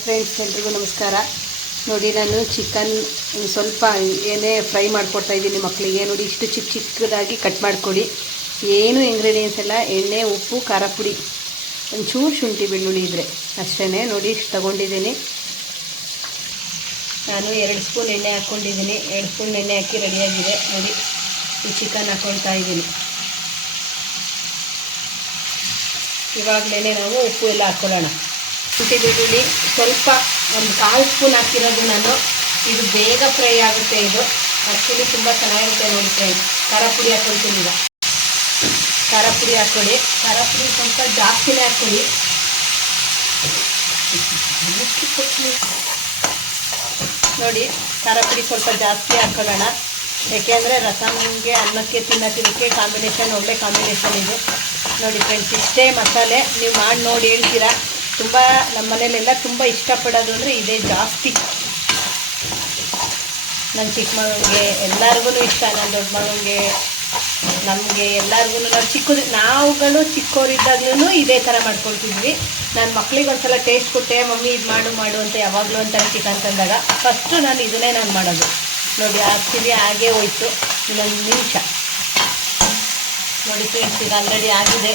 Friends, ಎಲ್ರಿಗೂ ನಮಸ್ಕಾರ. ನೋಡಿ, ನಾನು ಚಿಕನ್ ಸ್ವಲ್ಪ ಏನೇ ಫ್ರೈ ಮಾಡಿಕೊಡ್ತಾ ಇದ್ದೀನಿ ಮಕ್ಕಳಿಗೆ ನೋಡಿ, ಇಷ್ಟು ಚಿಕ್ಕ ಚಿಕ್ಕದಾಗಿ ಕಟ್ ಮಾಡಿಕೊಡಿ. ಏನು ಇಂಗ್ರೀಡಿಯೆಂಟ್ಸ್ ಎಲ್ಲ, ಎಣ್ಣೆ, ಉಪ್ಪು, ಖಾರ ಪುಡಿ, ಒಂಚೂರು ಶುಂಠಿ ಬೆಳ್ಳುಳ್ಳಿ ಇದ್ದರೆ ಅಷ್ಟೇ ನೋಡಿ, ಇಷ್ಟು ತೊಗೊಂಡಿದ್ದೀನಿ. ನಾನು ಎರಡು ಸ್ಪೂನ್ ಎಣ್ಣೆ ಹಾಕ್ಕೊಂಡಿದ್ದೀನಿ. ಎರಡು ಸ್ಪೂನ್ ಎಣ್ಣೆ ಹಾಕಿ ರೆಡಿಯಾಗಿದೆ. ನೋಡಿ, ಈ ಚಿಕನ್ ಹಾಕ್ಕೊಳ್ತಾ ಇದ್ದೀನಿ. ಇವಾಗಲೇ ನಾವು ಉಪ್ಪು ಎಲ್ಲ ಹಾಕ್ಕೊಳ್ಳೋಣ ಶುಂಠಿ ಬೆಳ್ಳುಳ್ಳಿ ಸ್ವಲ್ಪ ಒಂದು ಕಾಲು ಸ್ಪೂನ್ ಹಾಕಿರೋದು ನಾನು. ಇದು ಬೇಗ ಫ್ರೈ ಆಗುತ್ತೆ ಇದು. ಆ್ಯಕ್ಚುಲಿ ತುಂಬ ಚೆನ್ನಾಗಿರುತ್ತೆ ನೋಡಿ ಫ್ರೆಂಡ್ಸ್ ಖಾರ ಪುಡಿ ಹಾಕೊಳ್ತೀನಿ ಈಗ. ಖಾರ ಪುಡಿ ಹಾಕ್ಕೊಳ್ಳಿ ಖಾರ ಪುಡಿ ಸ್ವಲ್ಪ ಜಾಸ್ತಿನೇ ಹಾಕ್ಕೊಳ್ಳಿ ನೋಡಿ, ಖಾರ ಪುಡಿ ಸ್ವಲ್ಪ ಜಾಸ್ತಿ ಹಾಕೊಳ್ಳೋಣ. ಏಕೆಂದರೆ ರಸಮ್ಗೆ ಅನ್ನಕ್ಕೆ ತಿನ್ನೋದಕ್ಕೆ ಕಾಂಬಿನೇಷನ್ ಒಳ್ಳೆ ಕಾಂಬಿನೇಷನ್ ಇದೆ. ನೋಡಿ ಫ್ರೆಂಡ್ಸ್ ಇಷ್ಟೇ ಮಸಾಲೆ. ನೀವು ಮಾಡಿ ನೋಡಿ ಹೇಳ್ತೀರಾ? ತುಂಬ ನಮ್ಮ ಮನೇಲೆಲ್ಲ ತುಂಬ ಇಷ್ಟಪಡೋದು ಅಂದರೆ ಇದೇ ಜಾಸ್ತಿ. ನನ್ನ ಚಿಕ್ಕ ಮಗನಿಗೆ ಎಲ್ಲರಿಗೂ ಇಷ್ಟ ನನ್ನ ದೊಡ್ಡ ಮಗನಿಗೆ ನಮಗೆ ಎಲ್ಲರಿಗೂ ನಾವು ಚಿಕ್ಕದು, ನಾವುಗಳು ಚಿಕ್ಕವರಿದ್ದಾಗ್ಲೂ ಇದೇ ಥರ ಮಾಡ್ಕೊಳ್ತಿದ್ವಿ. ನನ್ನ ಮಕ್ಳಿಗೆ ಒಂದ್ಸಲ ಟೇಸ್ಟ್ ಕೊಟ್ಟೆ, ಮಮ್ಮಿ ಇದು ಮಾಡು ಮಾಡು ಅಂತ ಯಾವಾಗಲೂ ಅಂತ ಚಿಕನ್ ತಂದಾಗ ಫಸ್ಟು ನಾನು ಇದನ್ನೇ ನಾನು ಮಾಡೋದು. ನೋಡಿ ಹಾಕ್ತೀವಿ ಹಾಗೇ ಹೋಯ್ತು ಇನ್ನೊಂದು ನಿಮಿಷ. ನೋಡಿ ಫ್ರೆಂಡ್ಸ್ ಇದು ಆಲ್ರೆಡಿ ಆಗಿದೆ.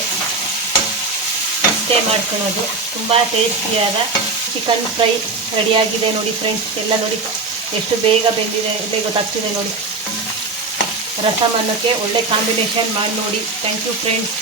ಇಷ್ಟೇ ಮಾಡ್ಕೊಳೋದು. ತುಂಬ ಟೇಸ್ಟಿಯಾದ ಚಿಕನ್ ಫ್ರೈ ರೆಡಿಯಾಗಿದೆ ನೋಡಿ ಫ್ರೆಂಡ್ಸ್ ಎಲ್ಲ ನೋಡಿ ಎಷ್ಟು ಬೇಗ ಬೆಂದಿದೆ ಇಲ್ಲೇ ಗೊತ್ತಾಗ್ತಿದೆ ನೋಡಿ. ರಸಮನ್ನಕ್ಕೆ ಒಳ್ಳೆ ಕಾಂಬಿನೇಷನ್ ಮಾಡಿ ನೋಡಿ. Thank you friends